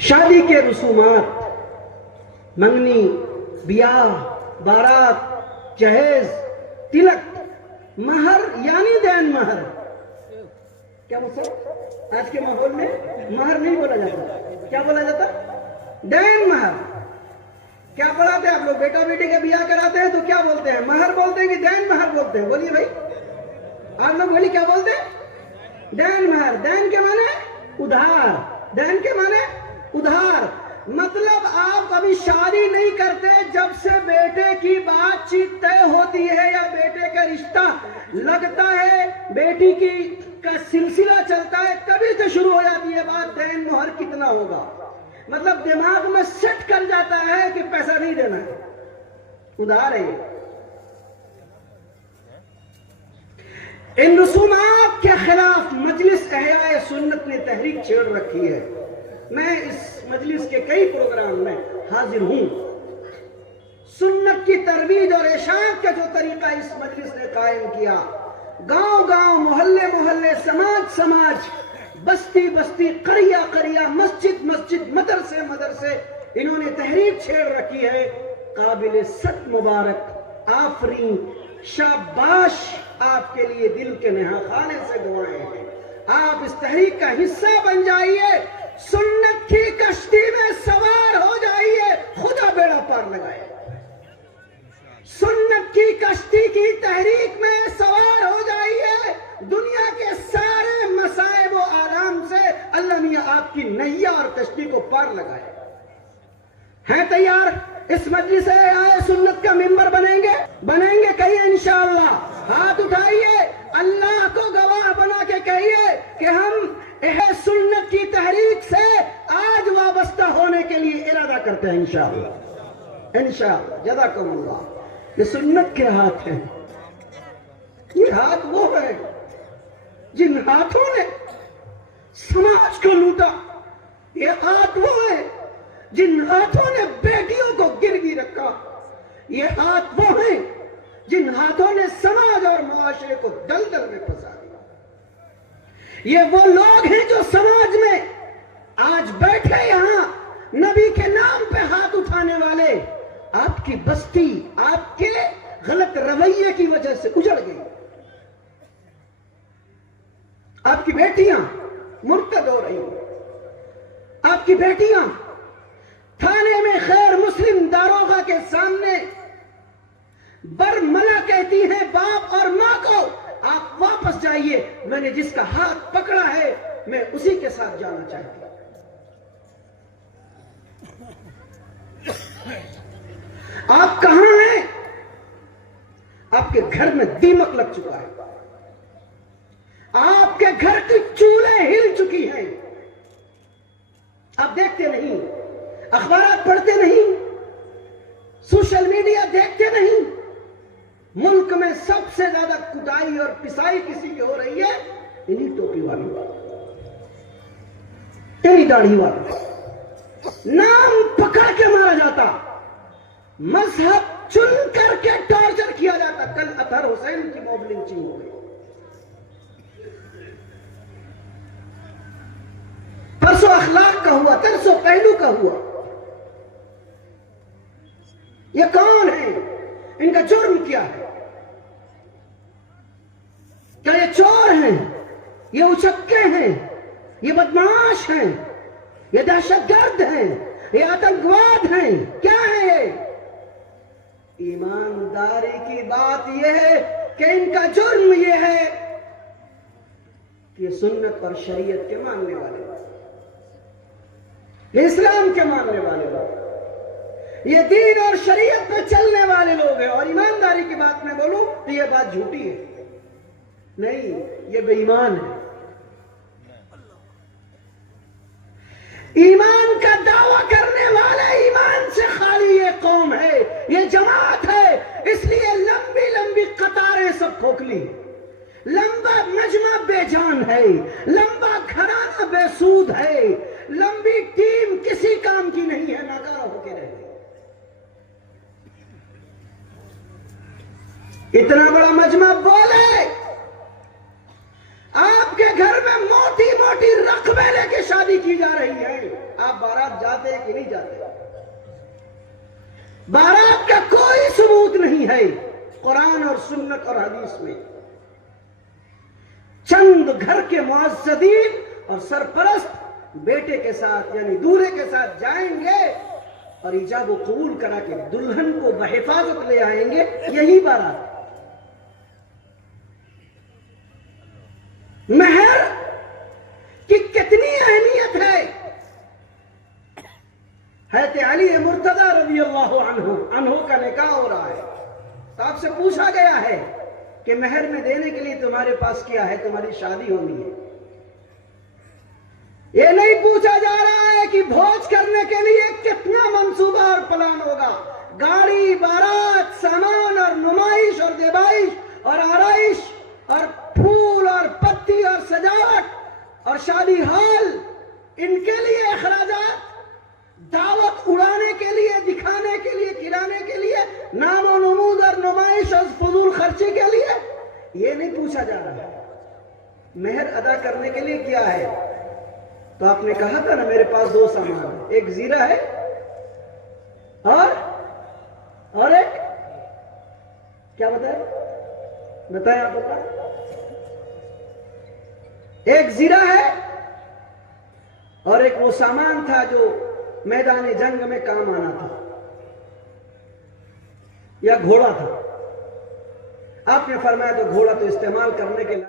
शादी के रसूमात, मंगनी, ब्याह, बारात, जहेज, तिलक, महर यानी दैन महर। क्या मतलब आज के माहौल में महर नहीं बोला जाता, क्या बोला जाता? दैन महर। क्या पढ़ाते हैं आप लोग? बेटा बेटी का ब्याह कराते हैं तो क्या बोलते हैं? महर बोलते हैं कि दैन महर बोलते हैं? बोलिए भाई, आप लोग बोलिए क्या बोलते हैं? दैन महर। दैन के माने उधार, दैन के माने उधार। मतलब आप अभी शादी नहीं करते, जब से बेटे की बातचीत तय होती है या बेटे का रिश्ता लगता है, बेटी की का सिलसिला चलता है, तभी तो शुरू हो जाती है बात दैन मोहर कितना होगा। मतलब दिमाग में सेट कर जाता है कि पैसा नहीं देना है, उधार है। इन रसूमात के खिलाफ मजलिस अहयाए सुन्नत ने तहरीक छेड़ रखी है। मैं इस मजलिस के कई प्रोग्राम में हाजिर हूं। सुन्नत की तरवीज और इशाअत का जो तरीका इस मजलिस ने कायम किया, गांव गांव, मोहल्ले मोहल्ले, समाज समाज, बस्ती बस्ती, करिया करिया, मस्जिद मस्जिद, मदरसे मदरसे, इन्होंने तहरीक छेड़ रखी है। काबिल सत मुबारक, आफरीन, शाबाश आपके लिए दिल के नेहा खाने से दुआएं हैं। आप इस तहरीक का हिस्सा बन जाइए, सुन्नत की कश्ती में सवार हो जाइए, खुदा बेड़ा पार लगाए। सुन्नत की कश्ती की तहरीक में सवार हो जाइए, दुनिया के सारे मसाइब और आराम से अल्लाह मियां आपकी नैया और कश्ती को पार लगाए। हैं तैयार? इस मजलिस से आए सुन्नत का मिंबर बनेंगे? बनेंगे, कहिए इंशाअल्लाह। हाथ उठाइए, अल्लाह को गवाह बना के कहिए कि हम यह सुन्नत की तहरीक से आज वाबस्ता होने के लिए इरादा करते हैं इंशाअल्लाह। इंशाअल्लाह, जज़ाकुमुल्लाह। ये सुन्नत के हाथ हैं। ये हाथ वो है जिन हाथों ने समाज को लूटा। ये हाथ वो है जिन हाथों ने बेटियों को गिरवी रखा। ये हाथ वो है जिन हाथों ने समाज और मुआशरे को दलदल में फंसा दिया। ये वो लोग हैं जो समाज में आज बैठे यहां नबी के नाम पे हाथ उठाने वाले, आपकी बस्ती आपके गलत रवैये की वजह से उजड़ गई। आपकी बेटियां मुर्तद हो रही, आपकी बेटियां थाने में खैर मुस्लिम दारोगा के सामने बरमला कहती हैं बाप और मां को, आप वापस जाइए, मैंने जिसका हाथ पकड़ा है मैं उसी के साथ जाना चाहती हूं। आप कहां हैं? आपके घर में दीमक लग चुका है, आपके घर की चूल्हे हिल चुकी हैं। आप देखते नहीं, अखबार पढ़ते नहीं, सोशल मीडिया देखते नहीं। मुल्क में सबसे ज्यादा कुटाई और पिसाई किसी की हो रही है? इन्हीं टोपी वाली, इन्हीं दाढ़ी वाली। नाम पकड़ के मारा जाता, मजहब चुन करके टॉर्चर किया जाता। कल अतहर हुसैन की मॉब लिंचिंग हो गई, परसों अखलाक का हुआ, तरसों पहलू का हुआ। ये कौन है? इनका जुर्म क्या है? क्या ये चोर हैं? ये उचक्के हैं? ये बदमाश हैं? ये दहशतगर्द हैं? ये आतंकवाद हैं? क्या है ये? ईमानदारी की बात यह है कि इनका जुर्म यह है कि सुन्नत और शरीयत के मानने वाले लोग, ये इस्लाम के मानने वाले लोग, ये दीन और शरीयत पे चलने वाले लोग हैं। और ईमानदारी की बात मैं बोलूं तो ये बात झूठी है, नहीं, ये बेईमान है। ईमान का दावा करने वाले ईमान से खाली ये कौम है, ये जमात है। इसलिए लंबी लंबी कतारें सब खोखली, लंबा मजमा बेजान है, लंबा घराना बेसूद है, लंबी टीम किसी काम की नहीं है, नाकारा होके रह गई। इतना बड़ा मजमा बोले, आपके घर में मोटी मोटी रकबे लेके शादी की जा रही है, आप बारात जाते कि नहीं जाते? बारात का कोई सबूत नहीं है कुरान और सुन्नत और हदीस में। चंद घर के मुअज्जदीन और सरपरस्त बेटे के साथ यानी दूल्हे के साथ जाएंगे और इजाब व कबूल करा के दुल्हन को बहिफाजत ले आएंगे, यही बारात। महर की कितनी अहमियत है। हज़रत अली मुर्तज़ा रज़ियल्लाहु अन्हु का निकाह हो रहा है, तो आपसे पूछा गया है कि महर में देने के लिए तुम्हारे पास क्या है, तुम्हारी शादी होनी है। ये नहीं पूछा जा रहा है कि भोज करने के लिए कितना मंसूबा और प्लान होगा। गाड़ी, बारात, सामान और नुमाइश और देबाइश और आराइश और फूल और पत्ती और सजावट और शादी हॉल, इनके लिए अखराजात, दावत उड़ाने के लिए, दिखाने के लिए, खिलाने के लिए, नामो नमूद और नुमाइश और फजूल खर्चे के लिए, ये नहीं पूछा जा रहा है। मेहर अदा करने के लिए क्या है? तो आपने कहा था ना मेरे पास दो सामान है, एक जीरा है और एक क्या बताए आप बताए? एक जीरा है और एक वो सामान था जो मैदान जंग में काम आना था, या घोड़ा था। आपने फरमाया तो घोड़ा तो इस्तेमाल करने के लिए